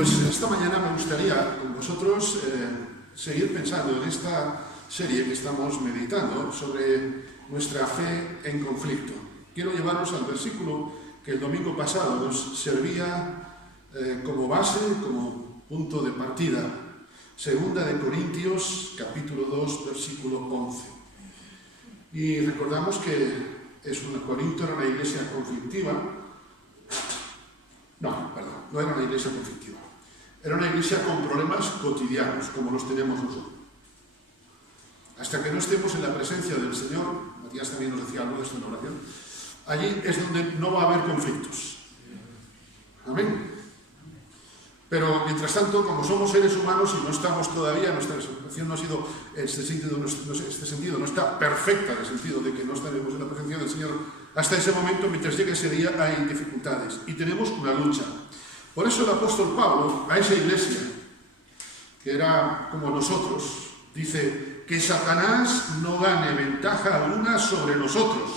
Pues esta mañana me gustaría con vosotros seguir pensando en esta serie que estamos meditando sobre nuestra fe en conflicto. Quiero llevaros al versículo que el domingo pasado nos servía como base, como punto de partida. Segunda de Corintios, capítulo 2, versículo 11. Y recordamos que Corinto era una iglesia conflictiva. No era una iglesia conflictiva. Era una iglesia con problemas cotidianos, como los tenemos nosotros. Hasta que no estemos en la presencia del Señor, Matías también nos decía algo de esto en la oración, allí es donde no va a haber conflictos. Amén. Pero, mientras tanto, como somos seres humanos y no estamos todavía, nuestra situación no ha sido, este sentido no está perfecta, en el sentido de que no estaremos en la presencia del Señor hasta ese momento, mientras llegue ese día hay dificultades y tenemos una lucha. Por eso el apóstol Pablo, a esa iglesia, que era como nosotros, dice que Satanás no gane ventaja alguna sobre nosotros,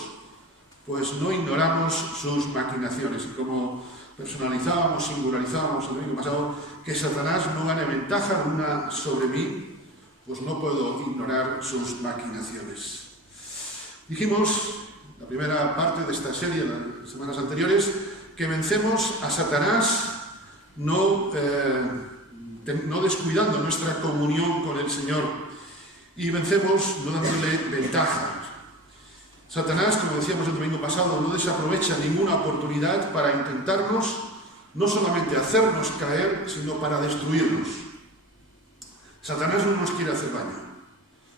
pues no ignoramos sus maquinaciones. Y como personalizábamos, singularizábamos el domingo pasado, que Satanás no gane ventaja alguna sobre mí, pues no puedo ignorar sus maquinaciones. Dijimos, la primera parte de esta serie, en las semanas anteriores, que vencemos a Satanás no descuidando nuestra comunión con el Señor, y vencemos no dándole ventaja. Satanás, como decíamos el domingo pasado, no desaprovecha ninguna oportunidad para intentarnos, no solamente hacernos caer, sino para destruirnos. Satanás no nos quiere hacer daño,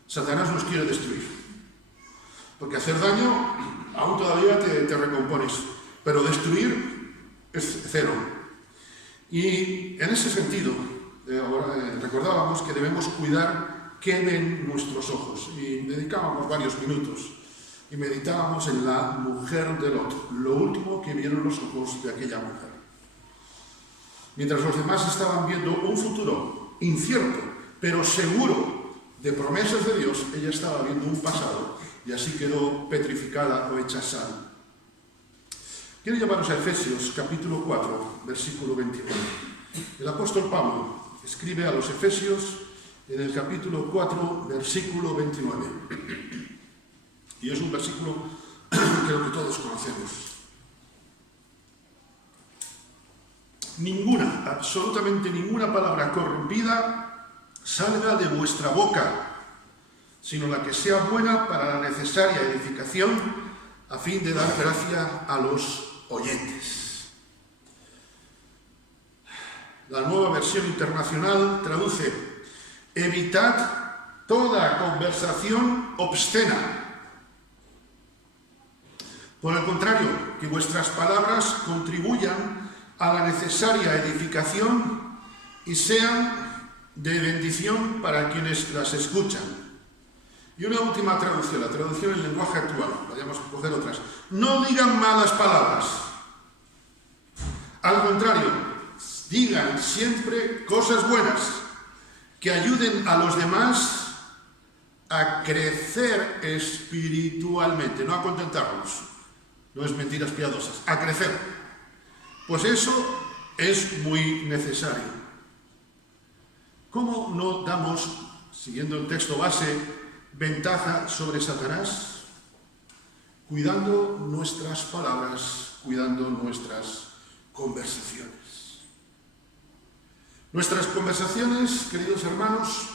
Satanás nos quiere destruir. Porque hacer daño, aún todavía te recompones, pero destruir es cero. Y en ese sentido, recordábamos que debemos cuidar qué ven nuestros ojos. Y dedicábamos varios minutos y meditábamos en la mujer de Lot, lo último que vieron los ojos de aquella mujer. Mientras los demás estaban viendo un futuro incierto, pero seguro de promesas de Dios, ella estaba viendo un pasado y así quedó petrificada o hecha sal. Quiero llevaros a Efesios, capítulo 4, versículo 29. El apóstol Pablo escribe a los Efesios en el capítulo 4, versículo 29. Y es un versículo que creo que todos conocemos. Ninguna, absolutamente ninguna palabra corrompida salga de vuestra boca, sino la que sea buena para la necesaria edificación, a fin de dar gracia a los oyentes. La Nueva Versión Internacional traduce: evitad toda conversación obscena. Por el contrario, que vuestras palabras contribuyan a la necesaria edificación y sean de bendición para quienes las escuchan. Y una última traducción, la traducción en lenguaje actual, vayamos a coger otras. No digan malas palabras. Al contrario, digan siempre cosas buenas que ayuden a los demás a crecer espiritualmente, no a contentarnos. No es mentiras piadosas, a crecer. Pues eso es muy necesario. ¿Cómo no damos, siguiendo el texto base, ventaja sobre Satanás? Cuidando nuestras palabras, cuidando nuestras conversaciones. Nuestras conversaciones, queridos hermanos,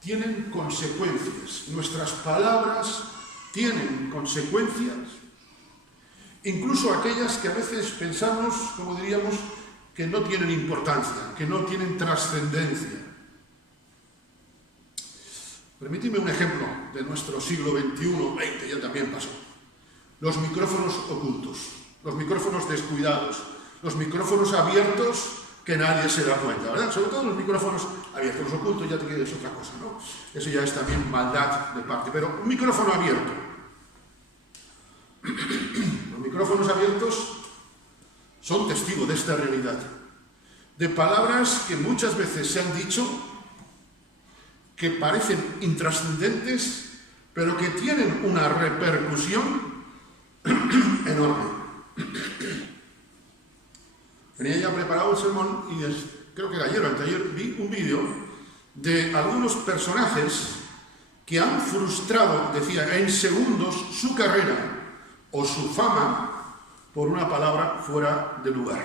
tienen consecuencias. Nuestras palabras tienen consecuencias, incluso aquellas que a veces pensamos, como diríamos, que no tienen importancia, que no tienen trascendencia. Permíteme un ejemplo de nuestro siglo XXI, ya también pasó. Los micrófonos ocultos, los micrófonos descuidados, los micrófonos abiertos que nadie se da cuenta, ¿verdad? Sobre todo los micrófonos abiertos, los ocultos ya te quieres otra cosa, ¿no? Eso ya es también maldad de parte, pero un micrófono abierto. Los micrófonos abiertos son testigos de esta realidad, de palabras que muchas veces se han dicho, que parecen intrascendentes, pero que tienen una repercusión enorme. Tenía ya preparado el sermón y creo que era ayer o anteayer vi un vídeo de algunos personajes que han frustrado, decía, en segundos su carrera o su fama por una palabra fuera de lugar.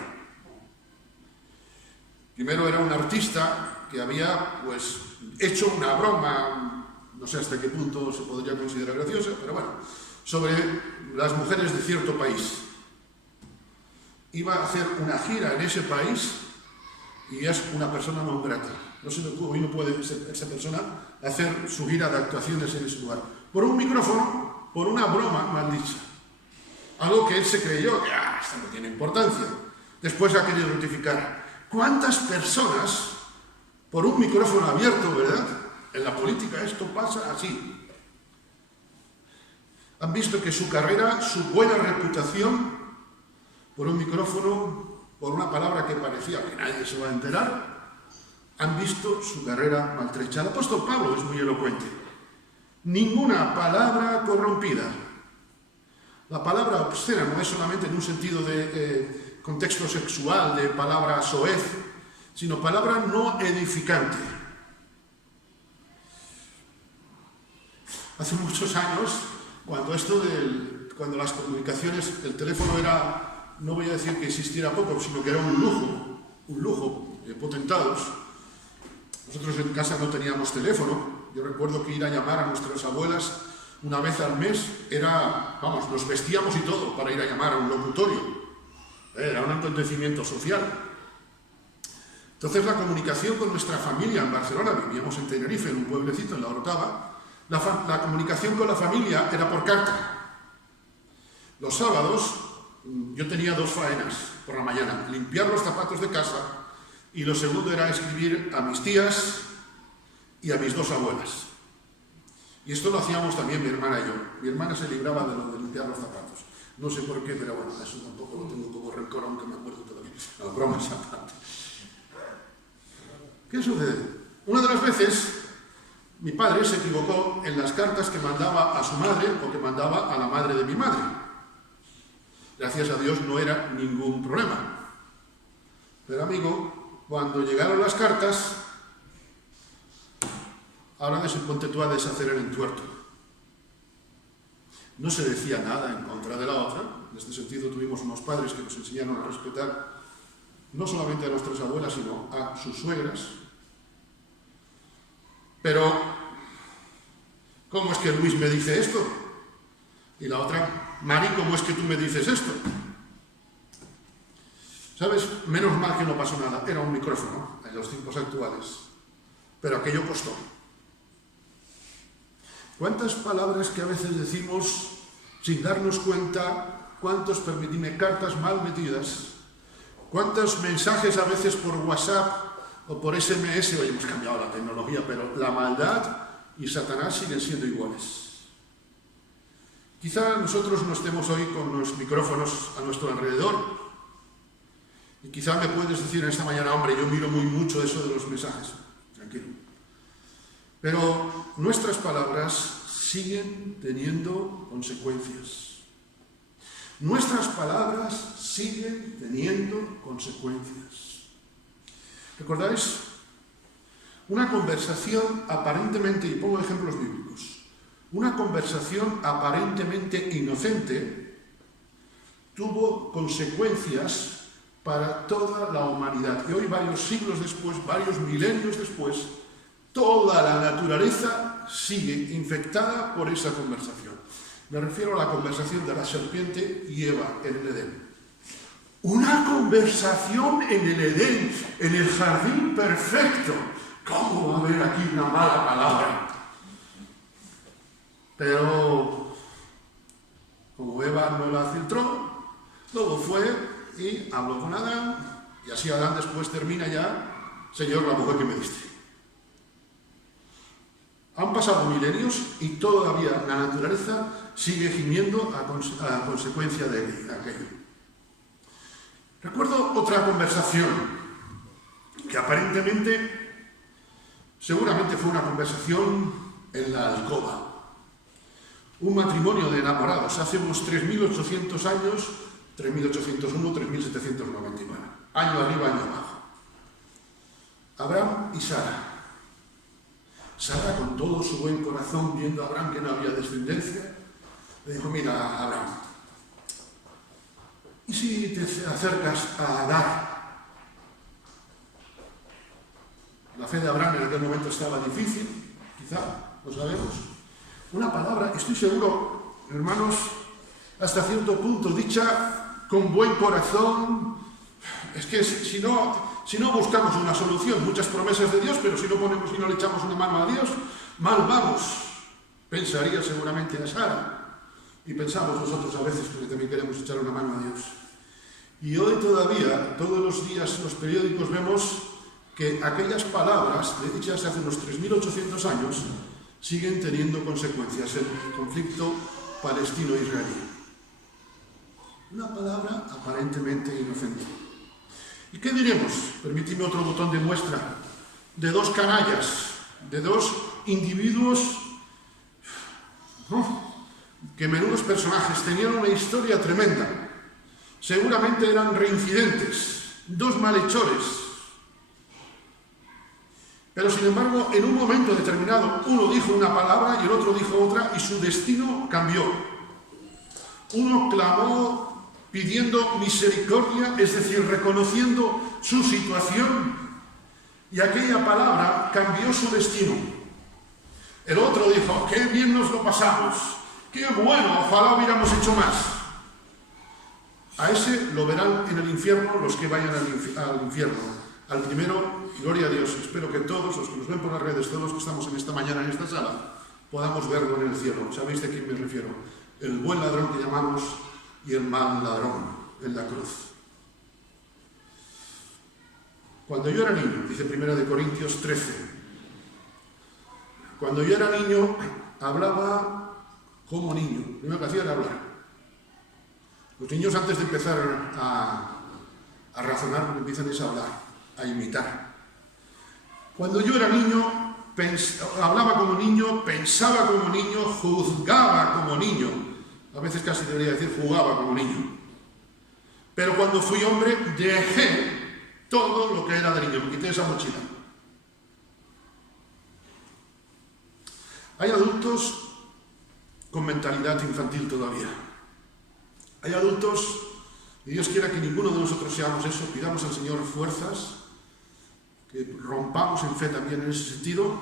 Primero era un artista que había pues hecho una broma, no sé hasta qué punto se podría considerar graciosa, pero bueno, sobre las mujeres de cierto país. Iba a hacer una gira en ese país y es una persona non grata. Hoy no puede esa persona hacer su gira de actuaciones en ese lugar. Por un micrófono, por una broma mal dicha. Algo que él se creyó que esto no tiene importancia. Después ha querido rectificar. ¿Cuántas personas, por un micrófono abierto, verdad? En la política esto pasa así. Han visto que su carrera, su buena reputación, por un micrófono, por una palabra que parecía que nadie se va a enterar, han visto su carrera maltrecha. El apóstol Pablo es muy elocuente. Ninguna palabra corrompida. La palabra obscena no es solamente en un sentido de contexto sexual, de palabra soez, sino palabra no edificante. Hace muchos años, cuando las comunicaciones, el teléfono era, no voy a decir que existiera poco, sino que era un lujo potentados. Nosotros en casa no teníamos teléfono. Yo recuerdo que ir a llamar a nuestras abuelas una vez al mes era, nos vestíamos y todo para ir a llamar a un locutorio. Era un acontecimiento social. Entonces la comunicación con nuestra familia en Barcelona, vivíamos en Tenerife, en un pueblecito, en la Orotava, la comunicación con la familia era por carta. Los sábados yo tenía 2 faenas por la mañana: limpiar los zapatos de casa, y lo segundo era escribir a mis tías y a mis 2 abuelas. Y esto lo hacíamos también mi hermana y yo. Mi hermana se libraba de lo de limpiar los zapatos. No sé por qué, pero bueno, eso tampoco lo tengo como rencor, aunque me acuerdo todavía. No, bromas aparte. ¿Qué sucede? Una de las veces, mi padre se equivocó en las cartas que mandaba a su madre o que mandaba a la madre de mi madre. Gracias a Dios no era ningún problema. Pero amigo, cuando llegaron las cartas, ahora ponte tú a deshacer el entuerto. No se decía nada en contra de la otra. En este sentido tuvimos unos padres que nos enseñaron a respetar no solamente a nuestras abuelas, sino a sus suegras. Pero, ¿cómo es que Luis me dice esto? Y la otra, Mari, ¿cómo es que tú me dices esto? ¿Sabes? Menos mal que no pasó nada. Era un micrófono en los tiempos actuales. Pero aquello costó. ¿Cuántas palabras que a veces decimos sin darnos cuenta? ¿Cuántos, permitidme, cartas mal metidas? ¿Cuántos mensajes a veces por WhatsApp o por SMS? Hoy hemos cambiado la tecnología, pero la maldad y Satanás siguen siendo iguales. Quizá nosotros no estemos hoy con los micrófonos a nuestro alrededor. Y quizá me puedes decir en esta mañana, hombre, yo miro muy mucho eso de los mensajes. Tranquilo. Pero nuestras palabras siguen teniendo consecuencias. Nuestras palabras siguen teniendo consecuencias. ¿Recordáis? Una conversación aparentemente, y pongo ejemplos bíblicos, una conversación aparentemente inocente tuvo consecuencias para toda la humanidad. Y hoy, varios siglos después, varios milenios después, toda la naturaleza sigue infectada por esa conversación. Me refiero a la conversación de la serpiente y Eva en el Edén. Una conversación en el Edén, en el jardín perfecto. ¿Cómo va a haber aquí una mala palabra? Pero, como Eva no la filtró, luego fue y habló con Adán, y así Adán después termina ya, Señor, la mujer que me diste. Han pasado milenios y todavía la naturaleza sigue gimiendo a consecuencia de aquello. Recuerdo otra conversación que aparentemente, seguramente fue una conversación en la alcoba. Un matrimonio de enamorados hace unos 3.800 años, 3.801, 3.799. año arriba, año abajo. Abraham y Sara. Sara, con todo su buen corazón, viendo a Abraham que no había descendencia, le dijo: mira, Abraham, ¿y si te acercas a Agar? La fe de Abraham en aquel momento estaba difícil, quizá, lo sabemos. Una palabra, estoy seguro, hermanos, hasta cierto punto dicha con buen corazón. Es que si no buscamos una solución, muchas promesas de Dios, pero si no le echamos una mano a Dios, mal vamos. Pensaría seguramente a Sara. Y pensamos nosotros a veces que también queremos echar una mano a Dios. Y hoy todavía, todos los días en los periódicos vemos que aquellas palabras dichas hace unos 3.800 años siguen teniendo consecuencias en el conflicto palestino-israelí. Una palabra aparentemente inocente. ¿Y qué diremos? Permíteme otro botón de muestra. De dos canallas, de dos individuos que menudos personajes, tenían una historia tremenda. Seguramente eran reincidentes, dos malhechores. Pero sin embargo, en un momento determinado, uno dijo una palabra y el otro dijo otra, y su destino cambió. Uno clamó pidiendo misericordia, es decir, reconociendo su situación, y aquella palabra cambió su destino. El otro dijo: qué bien nos lo pasamos, qué bueno, ojalá hubiéramos hecho más. A ese lo verán en el infierno los que vayan al infierno. Al primero, gloria a Dios, espero que todos los que nos ven por las redes, todos los que estamos en esta mañana en esta sala, podamos verlo en el cielo. ¿Sabéis de quién me refiero? El buen ladrón que llamamos y el mal ladrón en la cruz. Cuando yo era niño, dice 1 Corintios 13, cuando yo era niño hablaba como niño, lo primero que hacía era hablar. Los niños, antes de empezar a razonar, lo que empiezan es a hablar, a imitar. Cuando yo era niño, hablaba como niño, pensaba como niño, juzgaba como niño. A veces casi debería decir jugaba como niño. Pero cuando fui hombre, dejé todo lo que era de niño, me quité esa mochila. Hay adultos con mentalidad infantil todavía. Hay adultos, y Dios quiera que ninguno de nosotros seamos eso, pidamos al Señor fuerzas, que rompamos en fe también en ese sentido,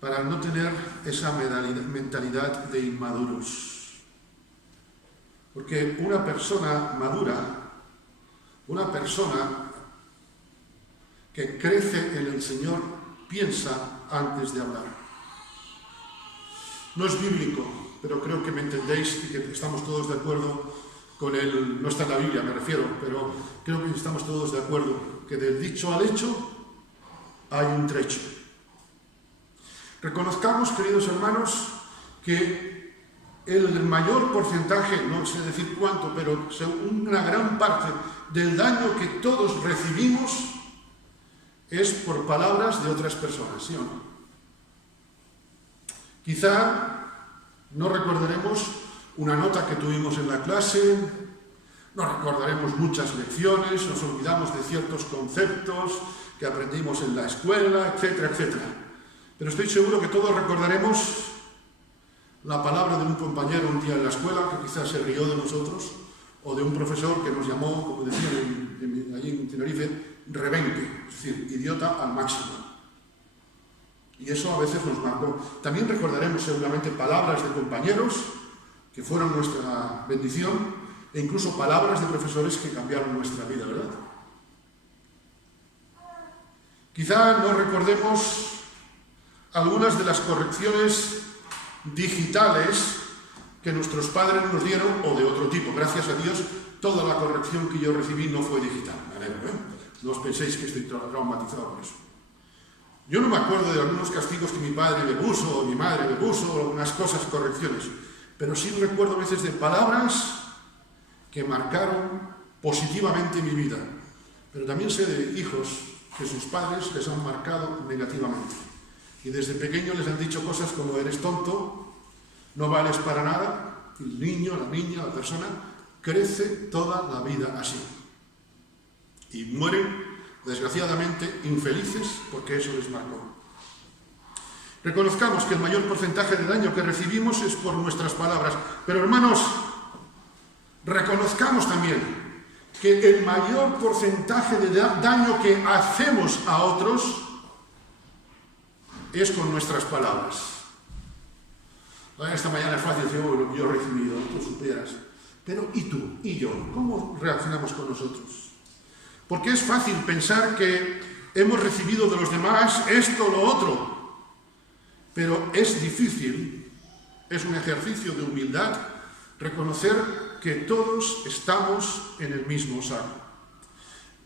para no tener esa mentalidad de inmaduros. Porque una persona madura, una persona que crece en el Señor, piensa antes de hablar. No es bíblico, pero creo que me entendéis y que estamos todos de acuerdo con él. No está en la Biblia, me refiero, pero creo que estamos todos de acuerdo que del dicho al hecho hay un trecho. Reconozcamos, queridos hermanos, que el mayor porcentaje, no sé decir cuánto, pero una gran parte del daño que todos recibimos es por palabras de otras personas, ¿sí o no? Quizá no recordaremos una nota que tuvimos en la clase, no recordaremos muchas lecciones, nos olvidamos de ciertos conceptos que aprendimos en la escuela, etcétera, etcétera. Pero estoy seguro que todos recordaremos la palabra de un compañero un día en la escuela que quizás se rió de nosotros, o de un profesor que nos llamó, como decían allí en Tenerife, rebenque, es decir, idiota al máximo. Y eso a veces nos marcó. También recordaremos seguramente palabras de compañeros que fueron nuestra bendición, e incluso palabras de profesores que cambiaron nuestra vida, ¿verdad? Quizá no recordemos algunas de las correcciones digitales que nuestros padres nos dieron, o de otro tipo. Gracias a Dios, toda la corrección que yo recibí no fue digital. No os penséis que estoy traumatizado por eso. Yo no me acuerdo de algunos castigos que mi padre me puso, o mi madre me puso, o algunas cosas, correcciones, pero sí recuerdo a veces de palabras que marcaron positivamente mi vida. Pero también sé de hijos que sus padres les han marcado negativamente. Y desde pequeño les han dicho cosas como: eres tonto, no vales para nada. Y el niño, la niña, la persona crece toda la vida así. y mueren, desgraciadamente, infelices porque eso les marcó. Reconozcamos que el mayor porcentaje de daño que recibimos es por nuestras palabras, pero hermanos, reconozcamos también que el mayor porcentaje de daño que hacemos a otros es con nuestras palabras. Esta mañana es fácil decir, lo que yo he recibido, tú supieras. Pero ¿y tú? ¿Y yo? ¿Cómo reaccionamos con nosotros? Porque es fácil pensar que hemos recibido de los demás esto o lo otro. Pero es difícil, es un ejercicio de humildad, reconocer que todos estamos en el mismo saco.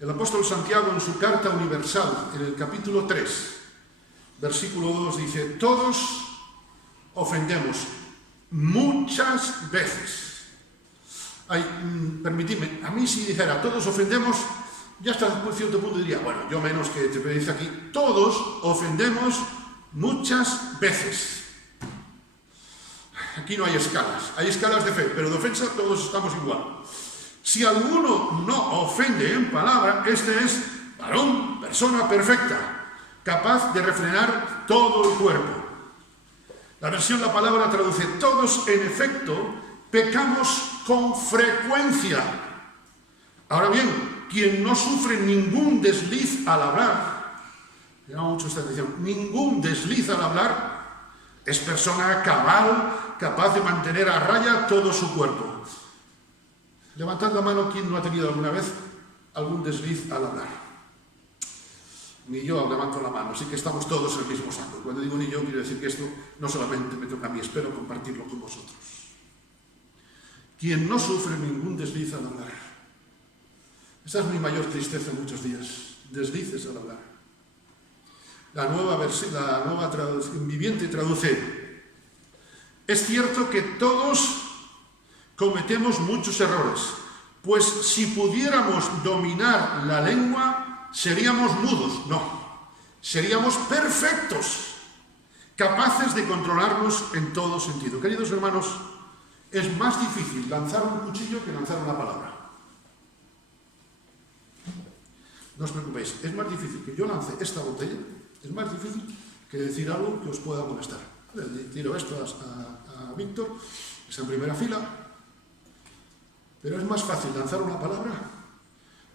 El apóstol Santiago, en su carta universal, en el capítulo 3, versículo 2, dice: todos ofendemos muchas veces. Permitidme, a mí si dijera todos ofendemos, ya hasta cierto punto diría, bueno, yo menos que te dice aquí, todos ofendemos muchas veces. Aquí no hay escalas de fe, pero de ofensa todos estamos igual. Si alguno no ofende en palabra, este es varón, persona perfecta, capaz de refrenar todo el cuerpo. La versión La Palabra traduce: todos en efecto pecamos con frecuencia. Ahora bien, quien no sufre ningún desliz al hablar, me llama mucho esta atención, ningún desliz al hablar, es persona cabal, capaz de mantener a raya todo su cuerpo. Levantad la mano quien no ha tenido alguna vez algún desliz al hablar. Ni yo levanto la mano, así que estamos todos en el mismo saco. Cuando digo ni yo, quiero decir que esto no solamente me toca a mí, espero compartirlo con vosotros. Quien no sufre ningún desliz al hablar. Esa es mi mayor tristeza muchos días, deslices al hablar. La nueva traducción viviente traduce: es cierto que todos cometemos muchos errores, pues si pudiéramos dominar la lengua, seríamos mudos. No, seríamos perfectos, capaces de controlarnos en todo sentido. Queridos hermanos, es más difícil lanzar un cuchillo que lanzar una palabra. No os preocupéis, es más difícil que yo lance esta botella, es más difícil que decir algo que os pueda molestar. Le tiro esto a Víctor, que está en primera fila, pero es más fácil lanzar una palabra.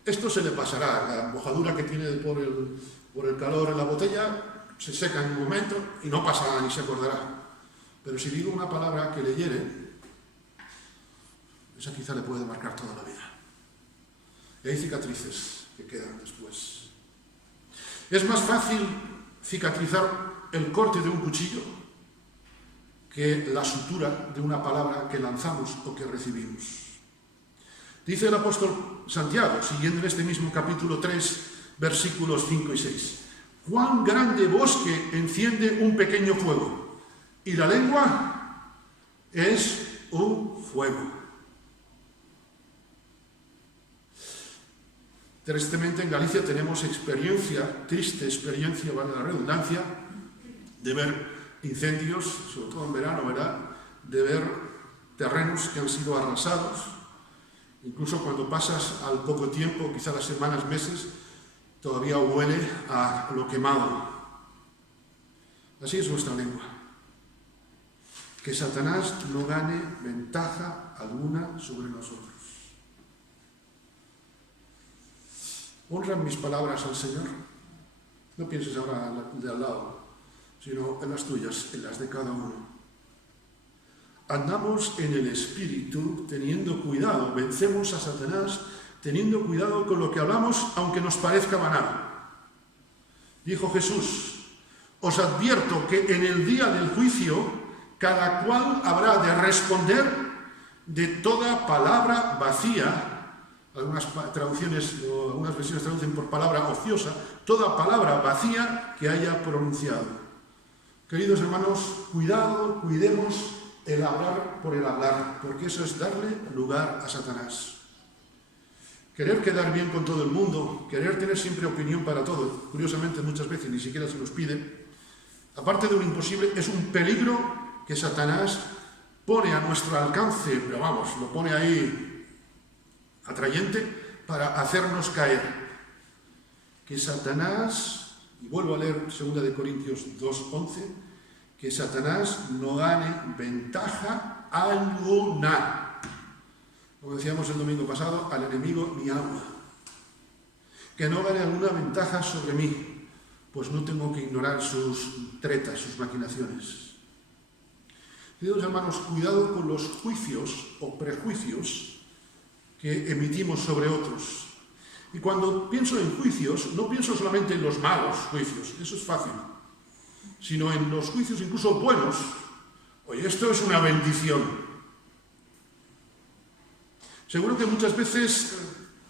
Esto se le pasará, la mojadura que tiene por el calor en la botella se seca en un momento y no pasa nada ni se acordará. Pero si digo una palabra que le hiere, esa quizá le puede marcar toda la vida. Y hay cicatrices que quedan después. Es más fácil cicatrizar el corte de un cuchillo que la sutura de una palabra que lanzamos o que recibimos. Dice el apóstol Santiago, siguiendo en este mismo capítulo 3, versículos 5 y 6. Cuán grande bosque enciende un pequeño fuego, y la lengua es un fuego. Tristemente en Galicia tenemos triste experiencia, vale la redundancia, de ver incendios, sobre todo en verano, ¿verdad? De ver terrenos que han sido arrasados. Incluso cuando pasas al poco tiempo, quizá las semanas, meses, todavía huele a lo quemado. Así es nuestra lengua. Que Satanás no gane ventaja alguna sobre nosotros. ¿Honran mis palabras al Señor? No pienses ahora de al lado, sino en las tuyas, en las de cada uno. Andamos en el Espíritu teniendo cuidado, vencemos a Satanás teniendo cuidado con lo que hablamos, aunque nos parezca banal. Dijo Jesús: os advierto que en el día del juicio cada cual habrá de responder de toda palabra vacía. Algunas traducciones o algunas versiones traducen por palabra ociosa, toda palabra vacía que haya pronunciado. Queridos hermanos, cuidemos el hablar por el hablar, porque eso es darle lugar a Satanás. Querer quedar bien con todo el mundo, querer tener siempre opinión para todo, curiosamente muchas veces ni siquiera se nos pide, aparte de un imposible, es un peligro que Satanás pone a nuestro alcance, pero vamos, lo pone ahí atrayente para hacernos caer. que Satanás, y vuelvo a leer 2 Corintios 2:11, que Satanás no gane ventaja alguna. Como decíamos el domingo pasado, al enemigo ni agua. Que no gane alguna ventaja sobre mí, pues no tengo que ignorar sus tretas, sus maquinaciones. Queridos hermanos, cuidado con los juicios o prejuicios que emitimos sobre otros. Y cuando pienso en juicios, no pienso solamente en los malos juicios, eso es fácil, sino en los juicios incluso buenos. Oye, esto es una bendición. Seguro que muchas veces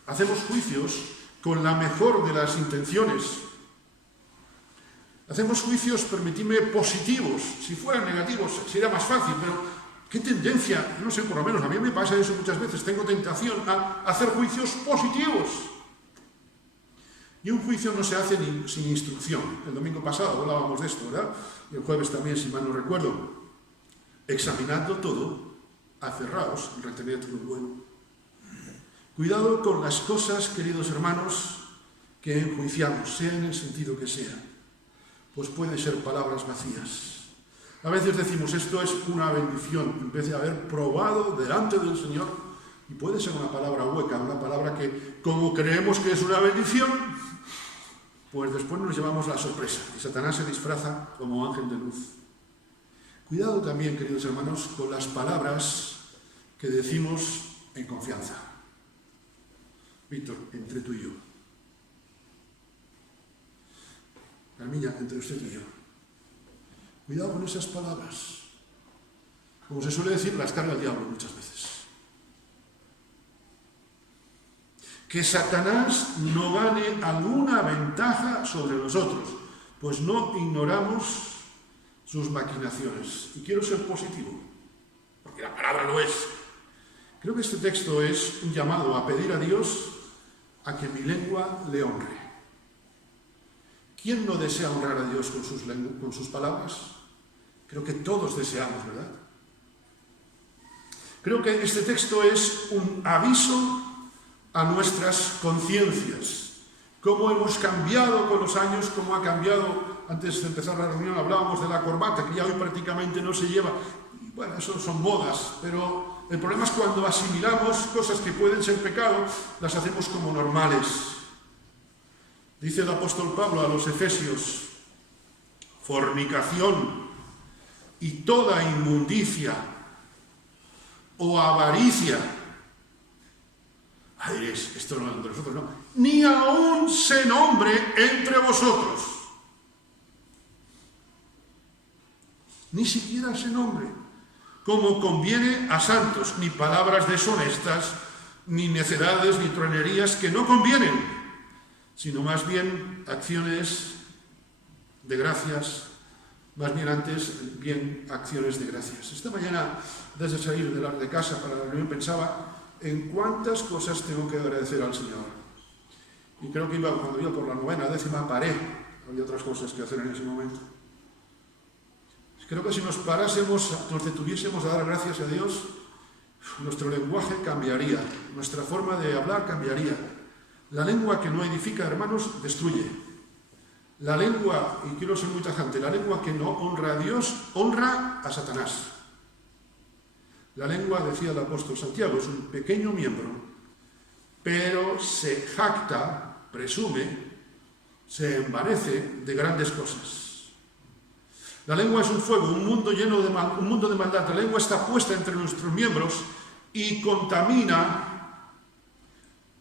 hacemos juicios con la mejor de las intenciones. Hacemos juicios, permitidme, positivos. Si fueran negativos sería más fácil, pero ¿qué tendencia? No sé, por lo menos a mí me pasa eso muchas veces. Tengo tentación a hacer juicios positivos. Y un juicio no se hace sin instrucción. El domingo pasado hablábamos de esto, ¿verdad? Y el jueves también, si mal no recuerdo. Examinando todo, aferraos y retened lo bueno. Cuidado con las cosas, queridos hermanos, que enjuiciamos, sea en el sentido que sea. Pues pueden ser palabras vacías. A veces decimos, esto es una bendición, en vez de haber probado delante del Señor, y puede ser una palabra hueca, una palabra que, como creemos que es una bendición, pues después nos llevamos la sorpresa, y Satanás se disfraza como ángel de luz. Cuidado también, queridos hermanos, con las palabras que decimos en confianza. Víctor, entre tú y yo. Carmiña, entre usted y yo. Cuidado con esas palabras. Como se suele decir, las carga el diablo muchas veces. Que Satanás no gane alguna ventaja sobre nosotros, pues no ignoramos sus maquinaciones. Y quiero ser positivo, porque la palabra lo es. Creo que este texto es un llamado a pedir a Dios a que mi lengua le honre. ¿Quién no desea honrar a Dios con sus palabras? Creo que todos deseamos, ¿verdad? Creo que este texto es un aviso a nuestras conciencias. Cómo hemos cambiado con los años, cómo ha cambiado. Antes de empezar la reunión hablábamos de la corbata, que ya hoy prácticamente no se lleva. Y bueno, eso son modas, pero el problema es cuando asimilamos cosas que pueden ser pecado, las hacemos como normales. Dice el apóstol Pablo a los Efesios, fornicación y toda inmundicia o avaricia. Ay, esto no es de nosotros, no. Ni aún se nombre entre vosotros. Ni siquiera se nombre, como conviene a santos, ni palabras deshonestas, ni necedades, ni truanerías que no convienen, sino más bien acciones de gracias, más bien antes, bien acciones de gracias. Esta mañana, antes de salir de casa para la reunión, pensaba en cuántas cosas tengo que agradecer al Señor. Y creo que cuando iba por la 9ª, 10ª, paré. Había otras cosas que hacer en ese momento. Creo que si nos parásemos, nos detuviésemos a dar gracias a Dios, nuestro lenguaje cambiaría, nuestra forma de hablar cambiaría. La lengua que no edifica, hermanos, destruye. La lengua, y quiero ser muy tajante, la lengua que no honra a Dios, honra a Satanás. La lengua, decía el apóstol Santiago, es un pequeño miembro, pero se jacta, presume, se envanece de grandes cosas. La lengua es un fuego, un mundo lleno de un mundo de maldad. La lengua está puesta entre nuestros miembros y contamina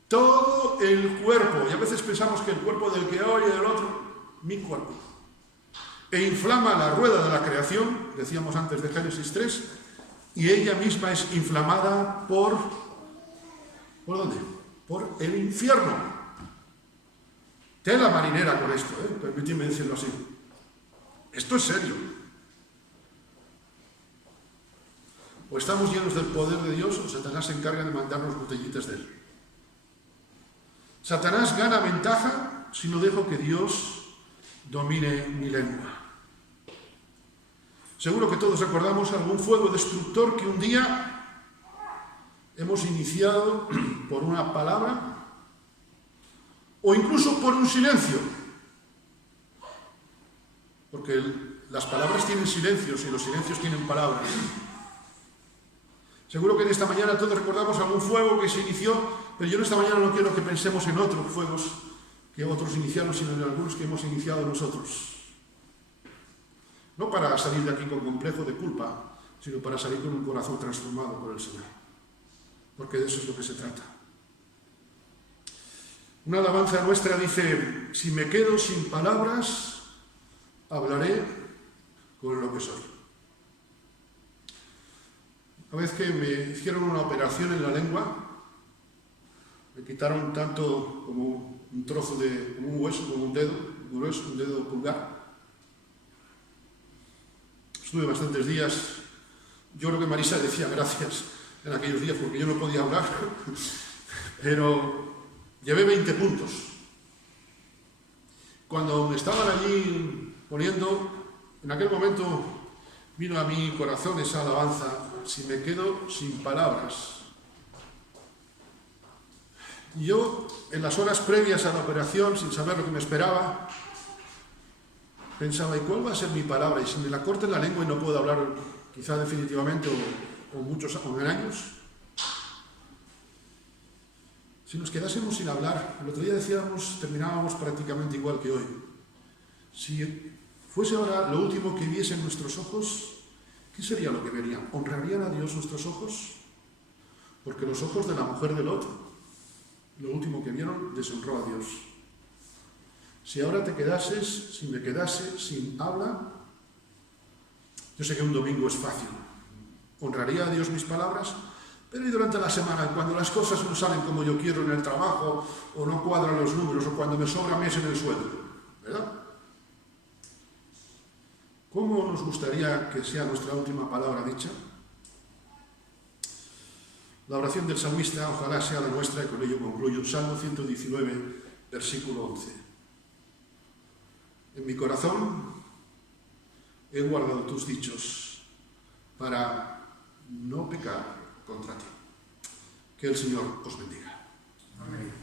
todo el cuerpo. Y a veces pensamos que el cuerpo del que oye del otro, mi cuerpo. E inflama la rueda de la creación, decíamos antes de Génesis 3, y ella misma es inflamada ¿por dónde? Por el infierno. Tela marinera con esto, permíteme decirlo así. Esto es serio. O estamos llenos del poder de Dios, o Satanás se encarga de mandarnos botellitas de él. Satanás gana ventaja si no dejo que Dios domine mi lengua. Seguro que todos recordamos algún fuego destructor que un día hemos iniciado por una palabra o incluso por un silencio. Porque las palabras tienen silencios y los silencios tienen palabras. Seguro que en esta mañana todos recordamos algún fuego que se inició, pero yo en esta mañana no quiero que pensemos en otros fuegos que otros iniciaron, sino en algunos que hemos iniciado nosotros. No para salir de aquí con complejo de culpa, sino para salir con un corazón transformado por el Señor. Porque de eso es lo que se trata. Una alabanza nuestra dice: si me quedo sin palabras, hablaré con lo que soy. Una vez que me hicieron una operación en la lengua, me quitaron tanto como un trozo de, como un hueso, como un dedo grueso, un dedo pulgar. Estuve bastantes días. Yo creo que Marisa decía gracias en aquellos días porque yo no podía hablar, pero llevé 20 puntos. Cuando me estaban allí poniendo, en aquel momento vino a mi corazón esa alabanza: si me quedo sin palabras. Y yo, en las horas previas a la operación, sin saber lo que me esperaba, pensaba: ¿y cuál va a ser mi palabra? Y si me la corto en la lengua y no puedo hablar, quizá definitivamente, o muchos años. Si nos quedásemos sin hablar, el otro día decíamos, terminábamos prácticamente igual que hoy. Si fuese ahora lo último que viesen nuestros ojos, ¿qué sería lo que verían? ¿Honrarían a Dios nuestros ojos? Porque los ojos de la mujer de Lot, lo último que vieron, deshonró a Dios. Si ahora te quedases, si me quedase sin habla, yo sé que un domingo es fácil. ¿Honraría a Dios mis palabras? Pero y durante la semana, cuando las cosas no salen como yo quiero en el trabajo, o no cuadran los números, o cuando me sobra mes en el sueldo, ¿verdad? ¿Cómo nos gustaría que sea nuestra última palabra dicha? La oración del salmista ojalá sea la nuestra, y con ello concluyo. Salmo 119, versículo 11. En mi corazón he guardado tus dichos para no pecar contra ti. Que el Señor os bendiga. Amén.